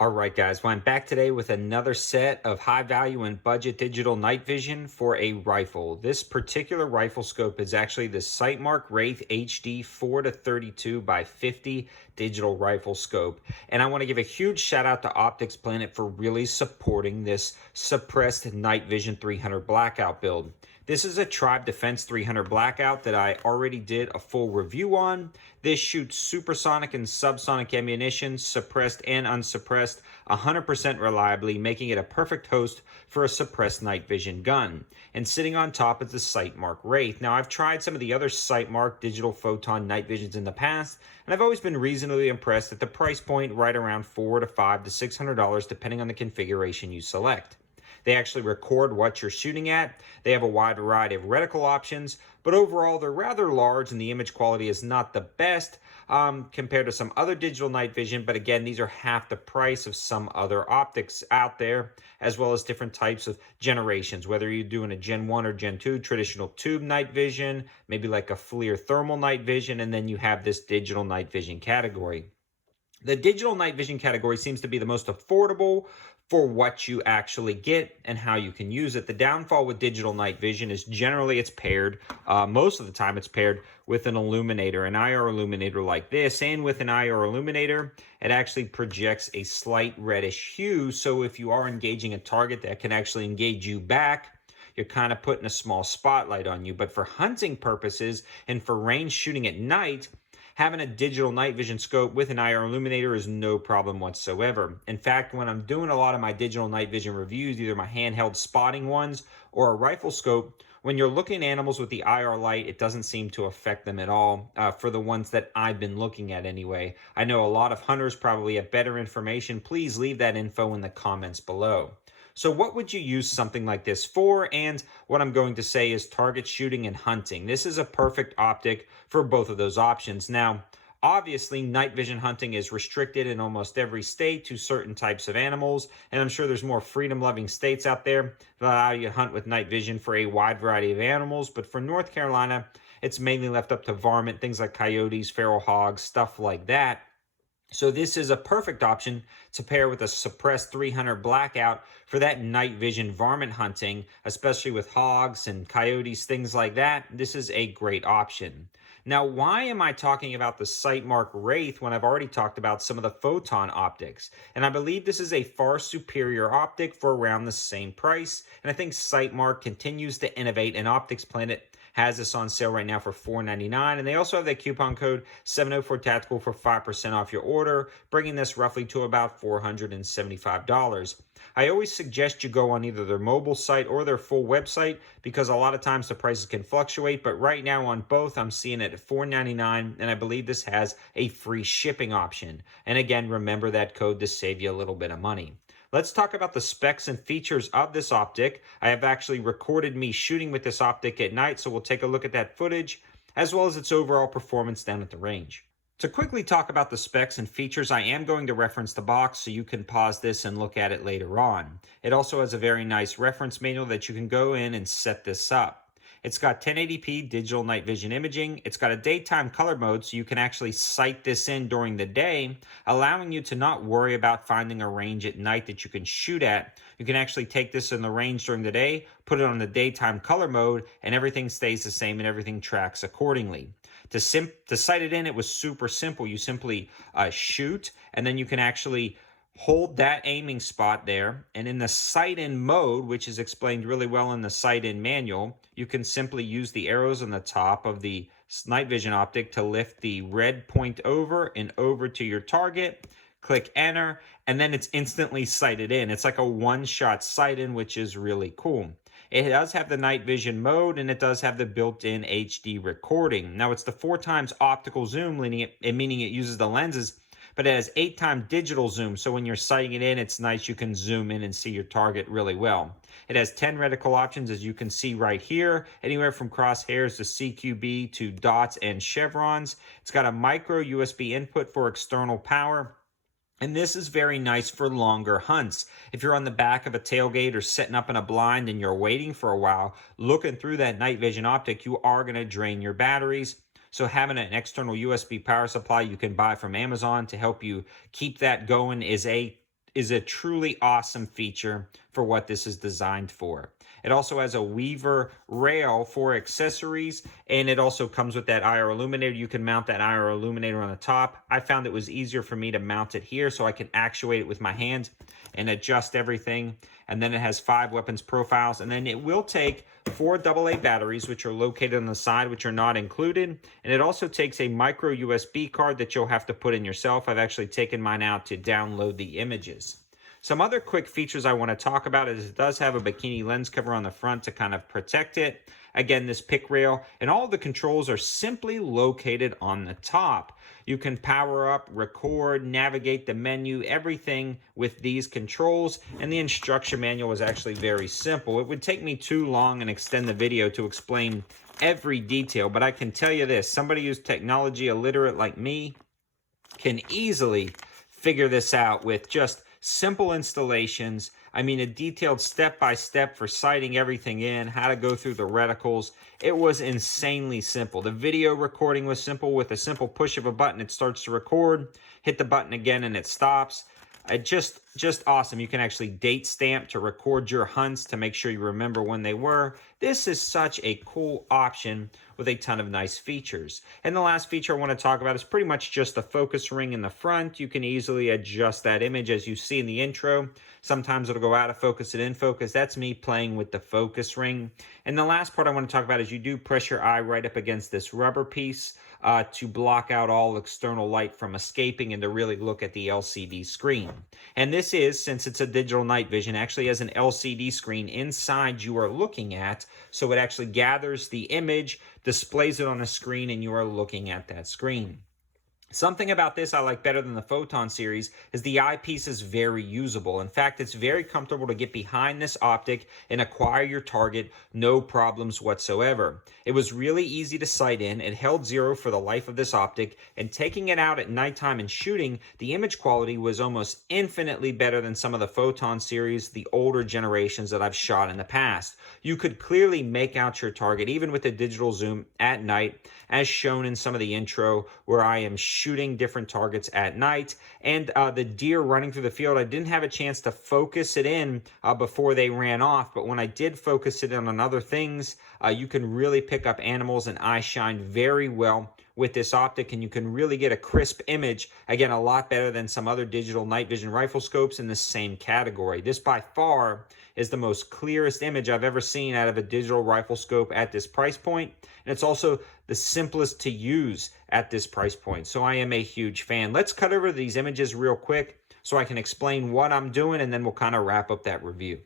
All right, guys. Well, I'm back today with another set of high value and budget digital night vision for a rifle. This particular rifle scope is actually the SightMark Wraith HD 4 to 32 by 50 digital rifle scope. And I want to give a huge shout out to Optics Planet for really supporting this suppressed night vision 300 blackout build. This is a Tribe Defense 300 blackout that I already did a full review on. This shoots supersonic and subsonic ammunition, suppressed and unsuppressed, 100% reliably, making it a perfect host for a suppressed night vision gun. And sitting on top is the SightMark Wraith. Now, I've tried some of the other SightMark digital photon night visions in the past, and I've always been reasonably impressed at the price point, right around $400 to $500 to $600, depending on the configuration you select. They actually record what you're shooting at. They have a wide variety of reticle options, but overall they're rather large and the image quality is not the best compared to some other digital night vision. But again, these are half the price of some other optics out there, as well as different types of generations, whether you're doing a Gen 1 or Gen 2 traditional tube night vision, maybe like a FLIR thermal night vision, and then you have this digital night vision category. The digital night vision category seems to be the most affordable for what you actually get and how you can use it. The downfall with digital night vision is generally it's paired, most of the time it's paired with an illuminator, an IR illuminator like this. And with an IR illuminator, it actually projects a slight reddish hue. So if you are engaging a target that can actually engage you back, you're kind of putting a small spotlight on you. But for hunting purposes and for range shooting at night, having a digital night vision scope with an IR illuminator is no problem whatsoever. In fact, when I'm doing a lot of my digital night vision reviews, either my handheld spotting ones or a rifle scope, when you're looking at animals with the IR light, it doesn't seem to affect them at all for the ones that I've been looking at anyway. I know a lot of hunters probably have better information. Please leave that info in the comments below. So what would you use something like this for? And what I'm going to say is target shooting and hunting. This is a perfect optic for both of those options. Now, obviously, night vision hunting is restricted in almost every state to certain types of animals, and I'm sure there's more freedom-loving states out there that allow you to hunt with night vision for a wide variety of animals. But for North Carolina, it's mainly left up to varmint, things like coyotes, feral hogs, stuff like that. So this is a perfect option to pair with a suppressed 300 blackout for that night vision varmint hunting, especially with hogs and coyotes, things like that. This is a great option. Now, why am I talking about the SightMark Wraith when I've already talked about some of the photon optics? And I believe this is a far superior optic for around the same price. And I think SightMark continues to innovate, and Optics Planet has this on sale right now for $4.99, and they also have that coupon code 704 Tactical for 5% off your order, bringing this roughly to about $475. I always suggest you go on either their mobile site or their full website because a lot of times the prices can fluctuate, but right now on both I'm seeing it at $4.99, and I believe this has a free shipping option. And again, remember that code to save you a little bit of money. Let's talk about the specs and features of this optic. I have actually recorded me shooting with this optic at night, so we'll take a look at that footage, as well as its overall performance down at the range. To quickly talk about the specs and features, I am going to reference the box so you can pause this and look at it later on. It also has a very nice reference manual that you can go in and set this up. It's got 1080p digital night vision imaging. It's got a daytime color mode, so you can actually sight this in during the day, allowing you to not worry about finding a range at night that you can shoot at. You can actually take this in the range during the day, put it on the daytime color mode, and everything stays the same and everything tracks accordingly. To sight it in, it was super simple. You simply shoot, and then you can actually hold that aiming spot there, and in the sight in mode, which is explained really well in the sight in manual, you can simply use the arrows on the top of the night vision optic to lift the red point over and over to your target, click enter, and then it's instantly sighted in. It's like a one-shot sight in, which is really cool. It does have the night vision mode, and it does have the built-in HD recording. Now, it's the 4x optical zoom, meaning it uses the lenses, but it has 8x digital zoom, so when you're sighting it in, it's nice. You can zoom in and see your target really well. It has 10 reticle options, as you can see right here, anywhere from crosshairs to CQB to dots and chevrons. It's got a micro USB input for external power. And this is very nice for longer hunts. If you're on the back of a tailgate or sitting up in a blind and you're waiting for a while, looking through that night vision optic, you are going to drain your batteries. So having an external USB power supply you can buy from Amazon to help you keep that going is is a truly awesome feature for what this is designed for. It also has a Weaver rail for accessories, and it also comes with that IR illuminator. You can mount that IR illuminator on the top. I found it was easier for me to mount it here so I can actuate it with my hands and adjust everything. And then it has 5 weapons profiles, and then it will take 4 AA batteries, which are located on the side, which are not included. And it also takes a micro USB card that you'll have to put in yourself. I've actually taken mine out to download the images. Some other quick features I want to talk about is it does have a bikini lens cover on the front to kind of protect it. Again, this pick rail and all the controls are simply located on the top. You can power up, record, navigate the menu, everything with these controls. And the instruction manual is actually very simple. It would take me too long and extend the video to explain every detail, but I can tell you this, somebody who's technology illiterate like me can easily figure this out with just simple installations. I mean, a detailed step-by-step for sighting everything in, how to go through the reticles. It was insanely simple. The video recording was simple. With a simple push of a button, it starts to record. Hit the button again and it stops. Just awesome. You can actually date stamp to record your hunts to make sure you remember when they were. This is such a cool option with a ton of nice features. And the last feature I want to talk about is pretty much just the focus ring in the front. You can easily adjust that image as you see in the intro. Sometimes it'll go out of focus and in focus. That's me playing with the focus ring. And the last part I want to talk about is you do press your eye right up against this rubber piece to block out all external light from escaping and to really look at the LCD screen. And this is, since it's a digital night vision, actually has an LCD screen inside you are looking at. So it actually gathers the image, displays it on a screen, and you are looking at that screen. Something about this I like better than the Photon series is the eyepiece is very usable. In fact, it's very comfortable to get behind this optic and acquire your target, no problems whatsoever. It was really easy to sight in. It held 0 for the life of this optic, and taking it out at nighttime and shooting, the image quality was almost infinitely better than some of the Photon series, the older generations that I've shot in the past. You could clearly make out your target even with the digital zoom at night, as shown in some of the intro where I am shooting different targets at night. And the deer running through the field, I didn't have a chance to focus it in before they ran off, but when I did focus it in on other things, you can really pick up animals, and eye shine very well with this optic, and you can really get a crisp image, again, a lot better than some other digital night vision rifle scopes in the same category. This by far is the most clearest image I've ever seen out of a digital rifle scope at this price point, and it's also the simplest to use at this price point. So I am a huge fan. Let's cut over these images real quick so I can explain what I'm doing, and then we'll kind of wrap up that review.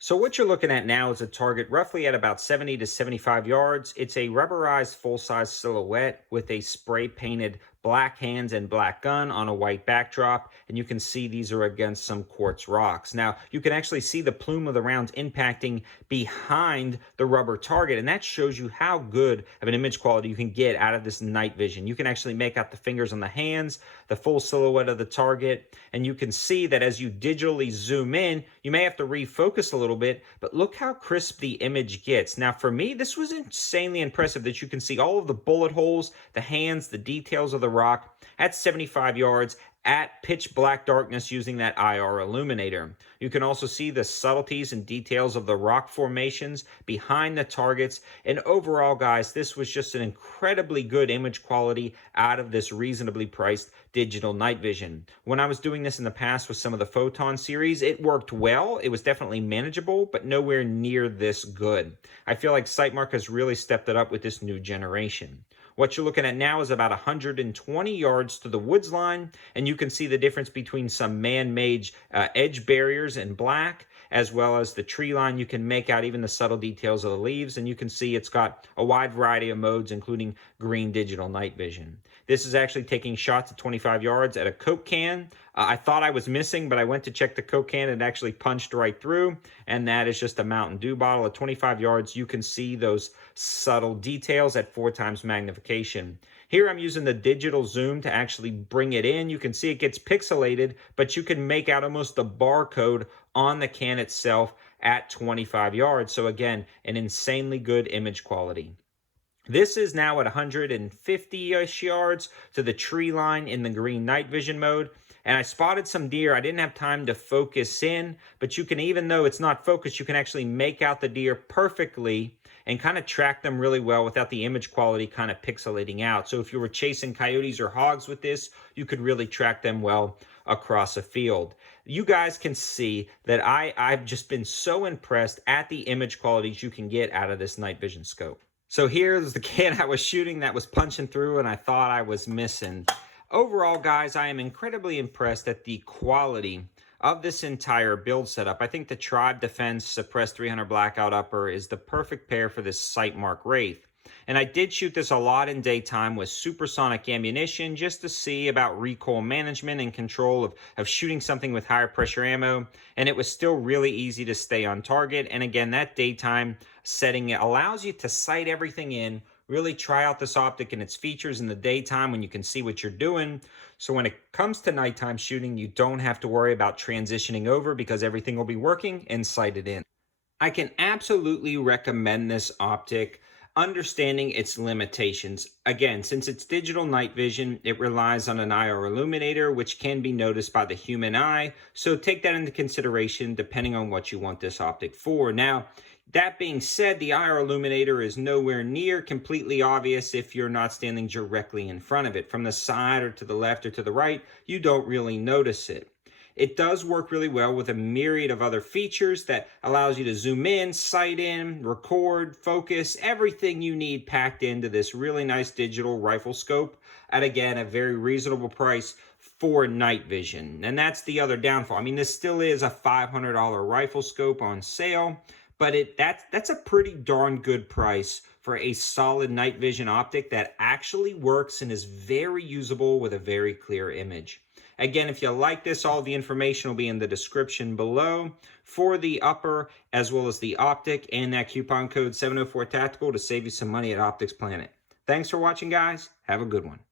So what you're looking at now is a target roughly at about 70 to 75 yards. It's a rubberized full-size silhouette with a spray-painted black hands and black gun on a white backdrop, and you can see these are against some quartz rocks. Now, you can actually see the plume of the rounds impacting behind the rubber target, and that shows you how good of an image quality you can get out of this night vision. You can actually make out the fingers on the hands, the full silhouette of the target, and you can see that as you digitally zoom in, you may have to refocus a little bit, but look how crisp the image gets. Now, for me, this was insanely impressive that you can see all of the bullet holes, the hands, the details of the rock at 75 yards at pitch black darkness using that IR illuminator. You can also see the subtleties and details of the rock formations behind the targets. And overall, guys, this was just an incredibly good image quality out of this reasonably priced digital night vision. When I was doing this in the past with some of the Photon series, it worked well. It was definitely manageable, but nowhere near this good. I feel like SightMark has really stepped it up with this new generation. What you're looking at now is about 120 yards to the woods line, and you can see the difference between some man-made edge barriers in black, as well as the tree line. You can make out even the subtle details of the leaves, and you can see it's got a wide variety of modes, including green digital night vision. This is actually taking shots at 25 yards at a Coke can. I thought I was missing, but I went to check the Coke can and it actually punched right through, and that is just a Mountain Dew bottle. At 25 yards, you can see those subtle details at 4 times magnification. Here I'm using the digital zoom to actually bring it in. You can see it gets pixelated, but you can make out almost the barcode on the can itself at 25 yards. So again, an insanely good image quality. This is now at 150-ish yards to the tree line in the green night vision mode. and I spotted some deer. I didn't have time to focus in, but you can, even though it's not focused, you can actually make out the deer perfectly and kind of track them really well without the image quality kind of pixelating out. So if you were chasing coyotes or hogs with this, you could really track them well across a field. You guys can see that I've just been so impressed at the image qualities you can get out of this night vision scope. So here's the can I was shooting that was punching through and I thought I was missing. Overall, guys, I am incredibly impressed at the quality of this entire build setup. I think the Tribe Defense Suppressed 300 Blackout Upper is the perfect pair for this SightMark Wraith. And I did shoot this a lot in daytime with supersonic ammunition just to see about recoil management and control of shooting something with higher pressure ammo. And it was still really easy to stay on target. And again, that daytime setting allows you to sight everything in, really try out this optic and its features in the daytime when you can see what you're doing. So when it comes to nighttime shooting, you don't have to worry about transitioning over because everything will be working and sighted in. I can absolutely recommend this optic, understanding its limitations. Again, since it's digital night vision, it relies on an IR illuminator, which can be noticed by the human eye. So take that into consideration depending on what you want this optic for. Now, that being said, the IR illuminator is nowhere near completely obvious if you're not standing directly in front of it. From the side or to the left or to the right, you don't really notice it. It does work really well with a myriad of other features that allows you to zoom in, sight in, record, focus, everything you need packed into this really nice digital rifle scope at, again, a very reasonable price for night vision. And that's the other downfall. I mean, this still is a $500 rifle scope on sale, but that's a pretty darn good price for a solid night vision optic that actually works and is very usable with a very clear image. Again, if you like this, all the information will be in the description below for the upper as well as the optic, and that coupon code 704 Tactical to save you some money at Optics Planet. Thanks for watching, guys. Have a good one.